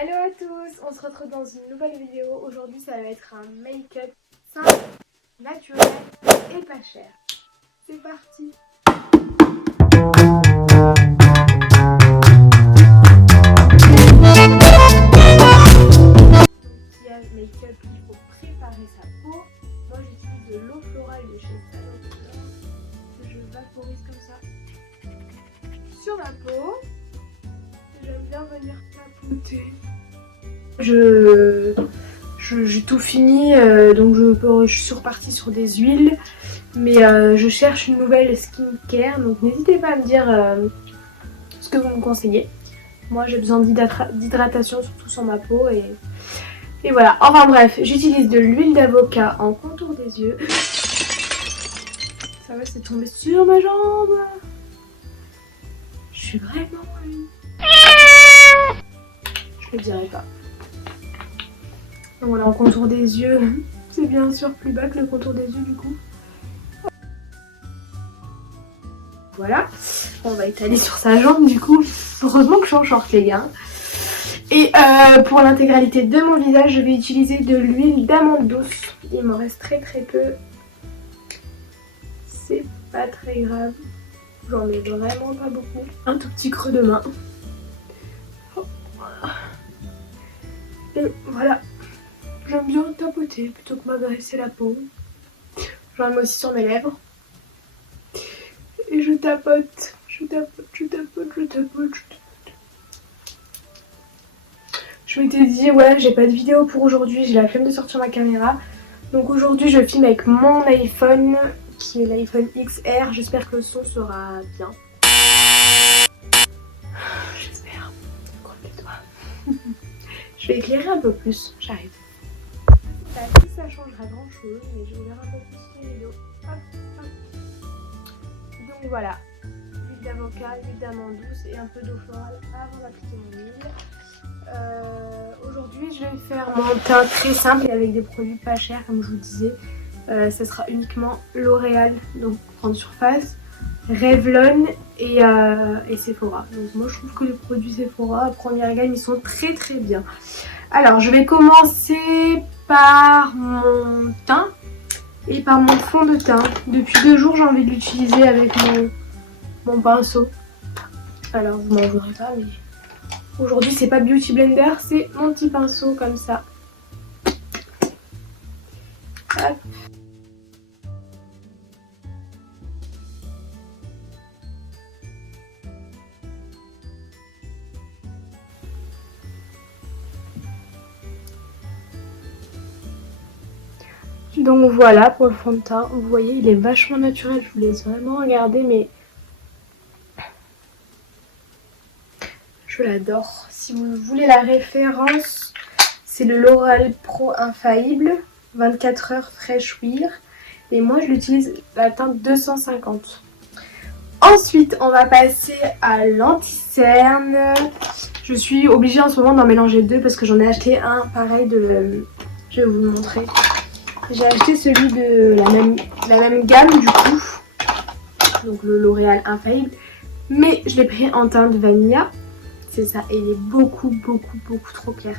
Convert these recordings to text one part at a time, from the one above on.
Hello à tous, on se retrouve dans une nouvelle vidéo. Aujourd'hui ça va être un make-up simple, naturel et pas cher. C'est parti. Maquillage, make-up, il faut préparer sa peau. Moi j'utilise de l'eau florale de chez Salon que je vaporise comme ça sur ma peau. J'aime bien venir tapoter. J'ai tout fini, donc je suis repartie sur des huiles, mais je cherche une nouvelle skincare, donc n'hésitez pas à me dire ce que vous me conseillez. Moi j'ai besoin d'hydratation surtout sur ma peau et voilà. Enfin bref, j'utilise de l'huile d'avocat en contour des yeux. Ça va, c'est tombé sur ma jambe. Je suis vraiment... Je le dirai pas. Donc voilà, en contour des yeux, c'est bien sûr plus bas que le contour des yeux du coup. Voilà, on va étaler sur sa jambe du coup. Heureusement que je suis en short les gars. Et pour l'intégralité de mon visage, je vais utiliser de l'huile d'amande douce. Il m'en reste très peu. C'est pas très grave. J'en mets vraiment pas beaucoup. Un tout petit creux de main. Et voilà. J'aime bien tapoter plutôt que m'agresser la peau. J'en mets aussi sur mes lèvres. Et je tapote. Je m'étais dit ouais, j'ai pas de vidéo pour aujourd'hui, j'ai la flemme de sortir ma caméra. Donc aujourd'hui je filme avec mon iPhone qui est l'iPhone XR. J'espère que le son sera bien. J'espère. Croise les doigts. Je vais éclairer un peu plus, j'arrive. Si ça changera grand chose, mais je vais ouvrir un peu plus les vidéos. Hop, hop. Donc voilà, l'huile d'avocat, l'huile d'amande douce et un peu d'eau florale avant d'appliquer mon huile. Aujourd'hui je vais faire mon teint très simple et avec des produits pas chers comme je vous disais. Ça sera uniquement L'Oréal, donc grande surface, Revlon et Sephora. Donc moi je trouve que les produits Sephora première gamme ils sont très bien. Alors je vais commencer par mon teint et par mon fond de teint. Depuis 2 jours j'ai envie de l'utiliser avec mon pinceau. Alors vous m'en voudrez pas mais aujourd'hui c'est pas Beauty Blender, c'est mon petit pinceau comme ça. Hop. Donc voilà pour le fond de teint, vous voyez il est vachement naturel, je vous laisse vraiment regarder mais je l'adore. Si vous voulez la référence, c'est le L'Oréal Pro Infaillible 24 heures Fresh Wear et moi je l'utilise la teinte 250. Ensuite on va passer à l'anti-cerne. Je suis obligée en ce moment d'en mélanger 2 parce que j'en ai acheté un pareil de... Je vais vous le montrer. J'ai acheté celui de la même gamme du coup, donc le L'Oréal Infaillible, mais je l'ai pris en teinte vanilla, c'est ça, et il est beaucoup trop clair.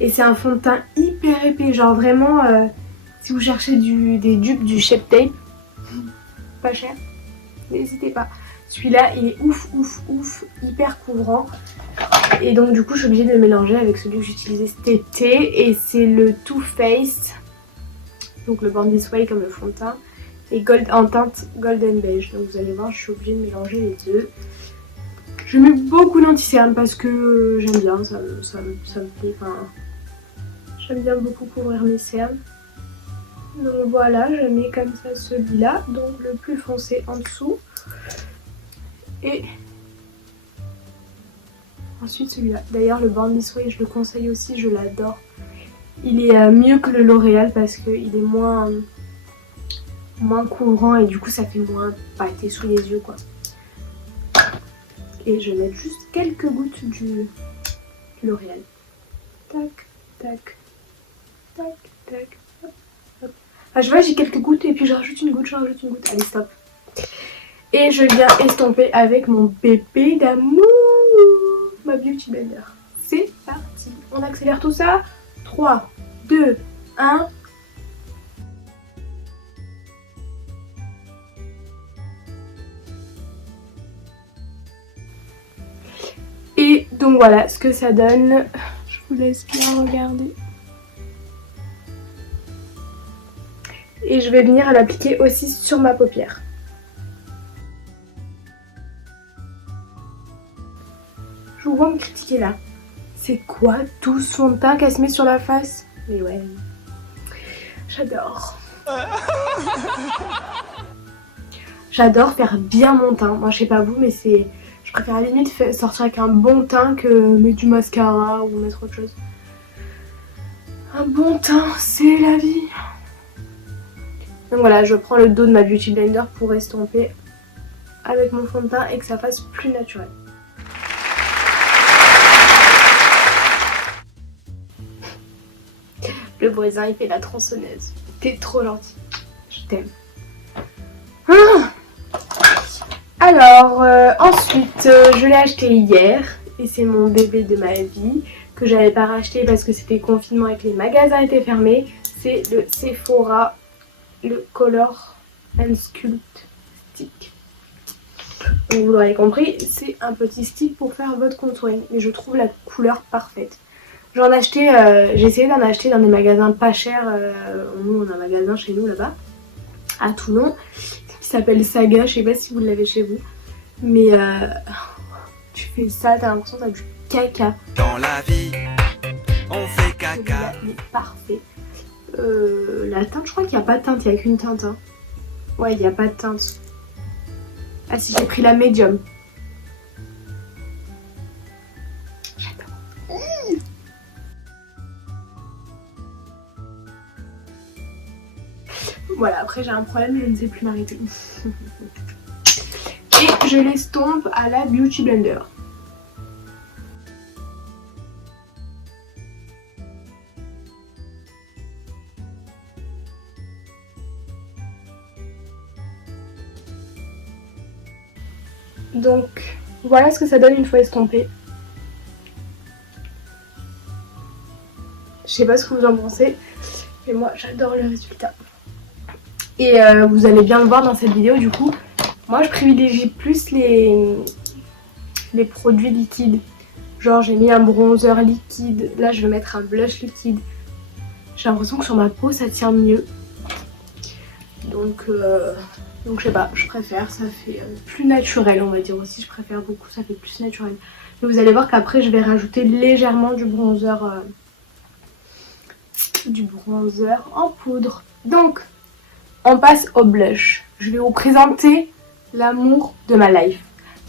Et c'est un fond de teint hyper épais, genre vraiment, si vous cherchez des dupes du Shape Tape, pas cher, n'hésitez pas. Celui-là il est ouf, hyper couvrant. Et donc du coup je suis obligée de le mélanger avec celui que j'utilisais cet été, et c'est le Too Faced. Donc le Born This Way comme le fond de teint et en teinte golden beige. Donc vous allez voir, je suis obligée de mélanger les deux. Je mets beaucoup d'anti-cerne parce que j'aime bien, ça me plaît. Enfin, j'aime bien beaucoup couvrir mes cernes. Donc voilà, je mets comme ça celui-là, donc le plus foncé en dessous. Et ensuite celui-là. D'ailleurs le Born This Way je le conseille aussi, je l'adore. Il est mieux que le L'Oréal parce qu'il est moins couvrant et du coup ça fait moins pâté sous les yeux quoi. Et je vais mettre juste quelques gouttes du L'Oréal. Tac, tac, tac, tac, hop, hop. Ah je vois j'ai quelques gouttes et puis je rajoute une goutte, Allez stop. Et je viens estomper avec mon bébé d'amour, ma Beauty Blender. C'est parti. parti. On accélère tout ça. 3, 2, 1. Et donc voilà ce que ça donne. Je vous laisse bien regarder. Et je vais venir l'appliquer aussi sur ma paupière. Je vous vois me critiquer là. C'est quoi tout ce fond de teint qu'elle se met sur la face? Mais ouais, j'adore. J'adore faire bien mon teint. Moi je sais pas vous, mais c'est... Je préfère à la limite sortir avec un bon teint que mettre du mascara ou mettre autre chose. Un bon teint, c'est la vie. Donc voilà, je prends le dos de ma Beauty Blender pour estomper avec mon fond de teint et que ça fasse plus naturel. Le voisin il fait la tronçonneuse. T'es trop gentil. Je t'aime. Alors, ensuite, je l'ai acheté hier. Et c'est mon bébé de ma vie. Que j'avais pas racheté parce que c'était confinement et que les magasins étaient fermés. C'est le Sephora, le Color and Sculpt Stick. Donc vous l'aurez compris, c'est un petit stick pour faire votre contouring. Mais je trouve la couleur parfaite. J'en ai acheté, j'ai essayé d'en acheter dans des magasins pas chers. Nous on a un magasin chez nous là-bas, à Toulon, qui s'appelle Saga. Je sais pas si vous l'avez chez vous. Mais tu fais ça, t'as l'impression que t'as du caca. Dans la vie, on fait caca. Il est parfait. La teinte, je crois qu'il n'y a pas de teinte, il n'y a qu'une teinte. Hein. Ouais, il n'y a pas de teinte. Ah si, j'ai pris la médium. Voilà, après j'ai un problème, je ne sais plus m'arrêter. Et je l'estompe à la Beauty Blender. Donc voilà ce que ça donne une fois estompé. Je sais pas ce que vous en pensez, mais moi j'adore le résultat. Et vous allez bien le voir dans cette vidéo du coup. Moi je privilégie plus les produits liquides. Genre j'ai mis un bronzer liquide, là je vais mettre un blush liquide. J'ai l'impression que sur ma peau ça tient mieux. Donc je sais pas, je préfère, ça fait plus naturel on va dire aussi. Je préfère beaucoup, ça fait plus naturel. Mais vous allez voir qu'après je vais rajouter légèrement du bronzer en poudre. Donc on passe au blush. Je vais vous présenter l'amour de ma life.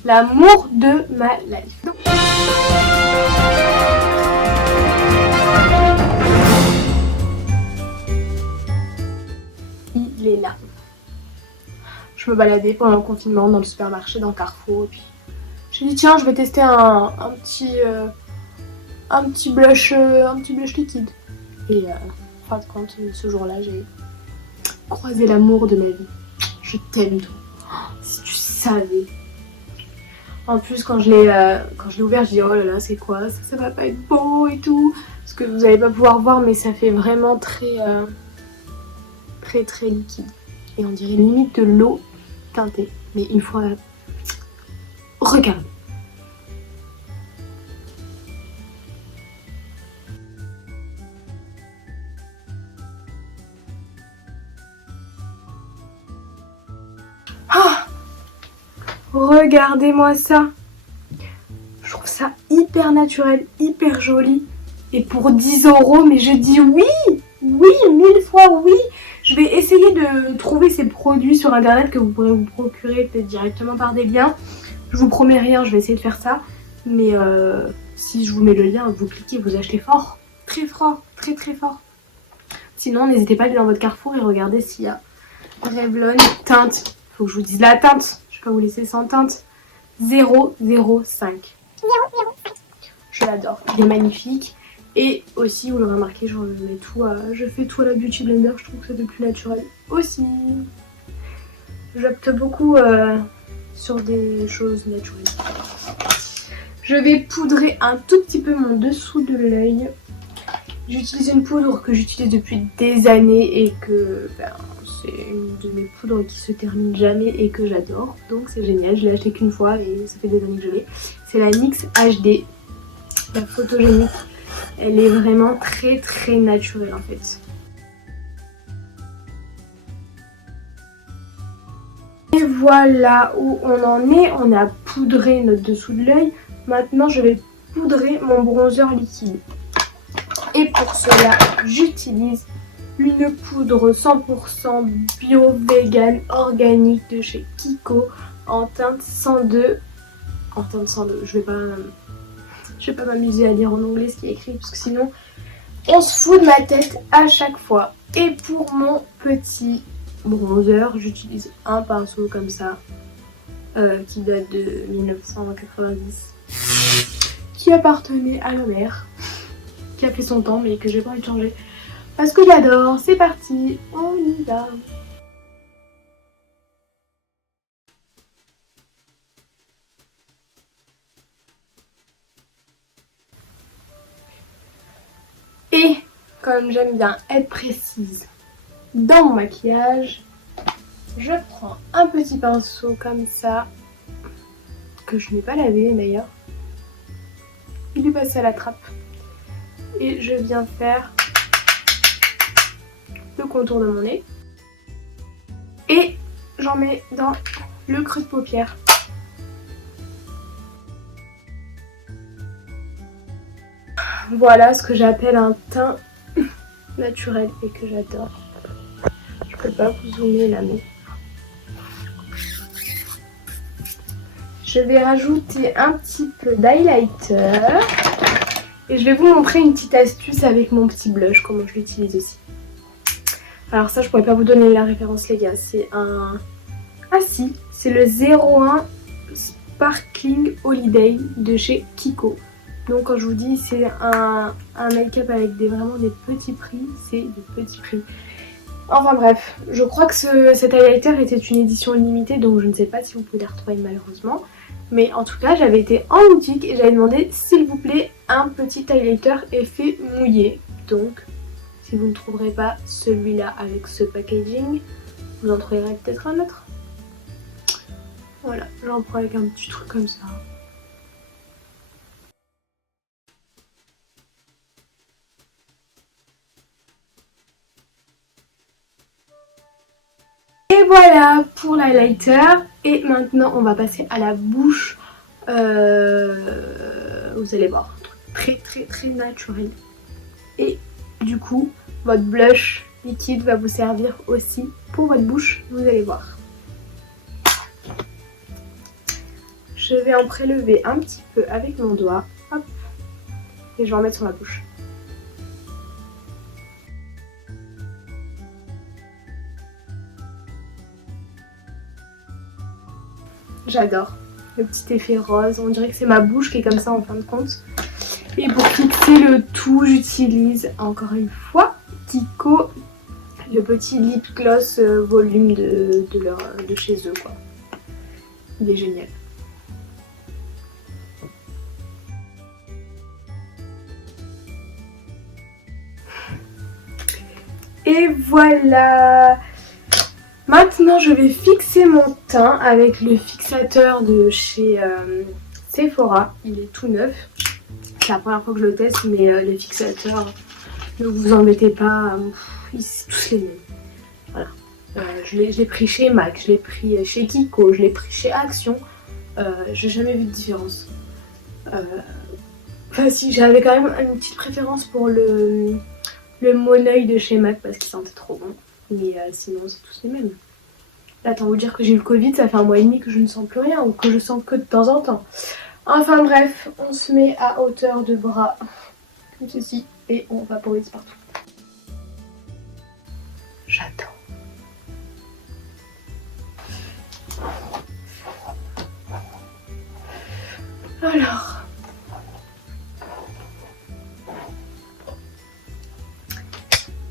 L'amour de ma life. Donc... il est là. Je me baladais pendant le confinement dans le supermarché, dans Carrefour. Et puis j'ai dit tiens, je vais tester un petit blush liquide. Et en fin de compte, ce jour-là, j'ai croisé l'amour de ma vie. Je t'aime toi. Si tu savais. En plus quand je l'ai ouvert, je dis oh là là c'est quoi ça va pas être beau et tout. Parce que vous n'allez pas pouvoir voir mais ça fait vraiment très liquide. Et on dirait limite de l'eau teintée. Mais une fois regarde. Regardez-moi ça. Je trouve ça hyper naturel, hyper joli. Et pour 10 €, mais je dis oui. Oui, 1000 fois oui. Je vais essayer de trouver ces produits sur internet que vous pourrez vous procurer peut-être directement par des liens. Je vous promets rien, je vais essayer de faire ça. Mais si je vous mets le lien, vous cliquez, vous achetez fort. Très fort, très très fort. Sinon, n'hésitez pas à aller dans votre Carrefour et regardez s'il y a Revlon teinte. Faut que je vous dise la teinte. Je vais pas vous laisser sans teinte. 005. Je l'adore, il est magnifique. Et aussi, vous l'aurez remarqué, je fais tout à la Beauty Blender, je trouve que c'est le plus naturel aussi. J'opte beaucoup sur des choses naturelles. Je vais poudrer un tout petit peu mon dessous de l'œil. J'utilise une poudre que j'utilise depuis des années et que c'est une de mes poudres qui se termine jamais et que j'adore. Donc c'est génial, je l'ai acheté qu'une fois et ça fait des années que je l'ai. C'est la NYX HD, la photogénique. Elle est vraiment très très naturelle en fait. Et voilà où on en est, on a poudré notre dessous de l'œil. Maintenant je vais poudrer mon bronzer liquide. Et pour cela, j'utilise une poudre 100% bio, vegan, organique de chez Kiko en teinte 102. En teinte 102, je vais pas m'amuser à lire en anglais ce qui est écrit parce que sinon on se fout de ma tête à chaque fois. Et pour mon petit bronzer, j'utilise un pinceau comme ça qui date de 1990 qui appartenait à ma mère. Qui a fait son temps mais que j'ai pas envie de changer parce que j'adore. C'est parti, on y va. Et comme j'aime bien être précise dans mon maquillage, je prends un petit pinceau comme ça que je n'ai pas lavé d'ailleurs. Il est passé à la trappe. Et je viens faire le contour de mon nez. Et j'en mets dans le creux de paupière. Voilà ce que j'appelle un teint naturel et que j'adore. Je peux pas vous zoomer là mais... Je vais rajouter un petit peu d'highlighter. Et je vais vous montrer une petite astuce avec mon petit blush, comment je l'utilise aussi. Alors ça, je pourrais pas vous donner la référence les gars, c'est un... Ah si, c'est le 01 Sparkling Holiday de chez Kiko. Donc quand je vous dis c'est un make-up avec vraiment des petits prix, c'est des petits prix. Enfin bref, je crois que cet highlighter était une édition limitée, donc je ne sais pas si vous pouvez les retrouver malheureusement. Mais en tout cas, j'avais été en boutique et j'avais demandé s'il vous plaît un petit highlighter effet mouillé. Donc, si vous ne trouverez pas celui-là avec ce packaging, vous en trouverez peut-être un autre. Voilà, j'en prends avec un petit truc comme ça. Et voilà pour l'highlighter. Et maintenant on va passer à la bouche. Vous allez voir, un truc très naturel. Et du coup votre blush liquide va vous servir aussi pour votre bouche, vous allez voir. Je vais en prélever un petit peu avec mon doigt. Hop. Et je vais en mettre sur ma bouche. J'adore le petit effet rose, on dirait que c'est ma bouche qui est comme ça en fin de compte. Et pour fixer le tout, j'utilise encore une fois Kiko, le petit lip gloss volume de chez eux quoi. Il est génial. Et voilà. Maintenant je vais fixer mon teint avec le fixateur de chez Sephora. Il est tout neuf. C'est la première fois que je le teste mais les fixateurs, ne vous embêtez pas, c'est tous les mêmes. Voilà. Je l'ai pris chez MAC, je l'ai pris chez Kiko, je l'ai pris chez Action. J'ai jamais vu de différence. Enfin si, j'avais quand même une petite préférence pour le Moneuil de chez MAC parce qu'il sentait trop bon. Mais sinon c'est tous les mêmes. Là, attends, vous dire que j'ai eu le Covid, ça fait 1 mois et demi que je ne sens plus rien ou que je sens que de temps en temps. Enfin bref, on se met à hauteur de bras comme ceci et on vaporise partout. J'adore. Alors...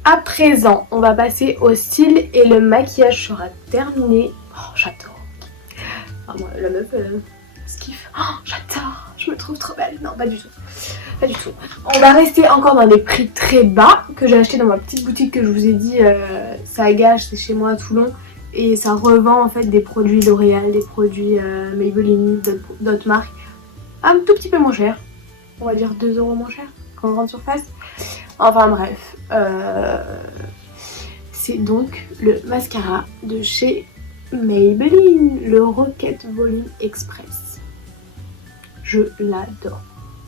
À présent, on va passer au style et le maquillage sera terminé. Oh, j'adore. Ah, moi, la meuf, skiffe. Oh, j'adore. Je me trouve trouve trop belle. Non, pas du tout. Pas du tout. On va rester encore dans des prix très bas que j'ai acheté dans ma petite boutique que je vous ai dit, Saga, c'est chez moi à Toulon. Et ça revend en fait des produits L'Oréal, des produits Maybelline, d'autres marques. Un tout petit peu moins cher. On va dire 2 € moins cher qu'en grande surface. Enfin bref. C'est donc le mascara de chez Maybelline, le Rocket Volume Express. Je l'adore.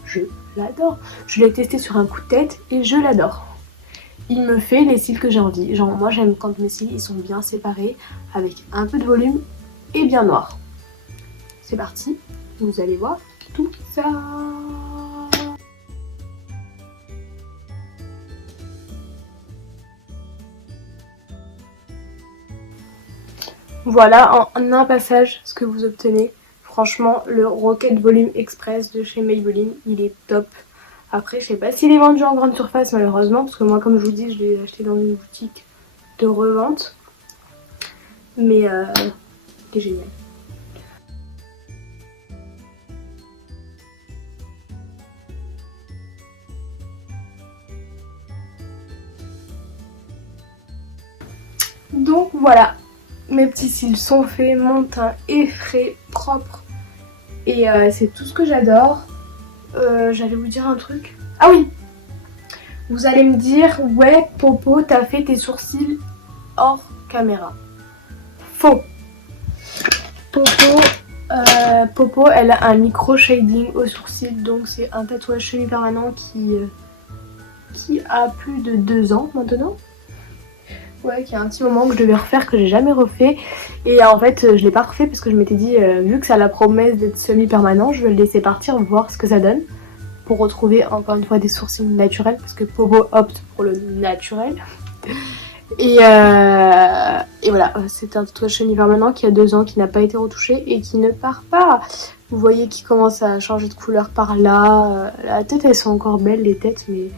Je l'adore. Je l'ai testé sur un coup de tête et je l'adore. Il me fait les cils que j'ai envie. Genre moi j'aime quand mes cils ils sont bien séparés avec un peu de volume et bien noir. C'est parti, vous allez voir tout ça. Voilà en un passage ce que vous obtenez. Franchement le Rocket Volume Express de chez Maybelline il est top. Après, je sais pas s'il est vendu en grande surface malheureusement, parce que moi, comme je vous dis, je l'ai acheté dans une boutique de revente. Mais c'est génial. Donc voilà, mes petits cils sont faits, mon teint est frais, propre. Et c'est tout ce que j'adore. J'allais vous dire un truc. Ah oui! Vous allez me dire, ouais, Popo, t'as fait tes sourcils hors caméra. Faux. Popo, elle a un micro shading au sourcil, donc c'est un tatouage semi-permanent qui a plus de 2 ans maintenant. Ouais, qui a un petit moment que je devais refaire, que j'ai jamais refait. Et en fait, je l'ai pas refait parce que je m'étais dit, vu que ça a la promesse d'être semi-permanent, je vais le laisser partir, voir ce que ça donne. Pour retrouver encore une fois des sourcils naturels, parce que Popo opte pour le naturel. Et voilà, c'est un tatouage semi-permanent qui a 2 ans, qui n'a pas été retouché et qui ne part pas. Vous voyez qu'il commence à changer de couleur par là. La tête, elles sont encore belles les têtes, mais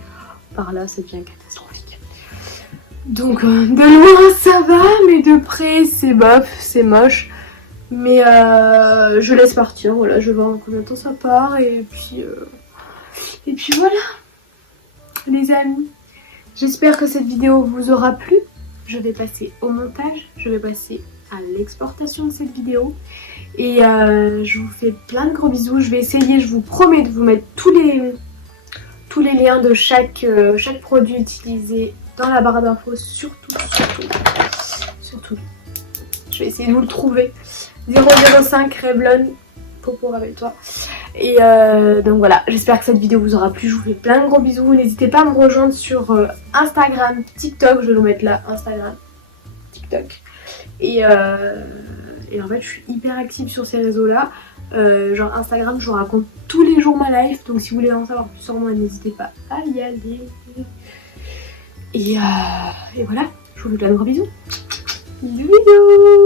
par là, ça devient catastrophique. Donc de loin ça va, mais de près c'est bof, c'est moche. Mais je laisse partir, voilà, je vois en combien de temps ça part et puis voilà les amis. J'espère que cette vidéo vous aura plu. Je vais passer au montage, je vais passer à l'exportation de cette vidéo. Et je vous fais plein de gros bisous. Je vais essayer, je vous promets, de vous mettre tous les liens de chaque produit utilisé dans la barre d'infos. Surtout. Je vais essayer de vous le trouver. 005 Revlon, Popo, rappelle-toi. Et donc voilà, j'espère que cette vidéo vous aura plu. Je vous fais plein de gros bisous. N'hésitez pas à me rejoindre sur Instagram, TikTok. Je vais vous mettre là, Instagram, TikTok. Et en fait, je suis hyper active sur ces réseaux-là. Genre Instagram, je vous raconte tous les jours ma life. Donc si vous voulez en savoir plus sur moi, n'hésitez pas à y aller. Et voilà, je vous fais plein de gros bisous. Bisous, bisous.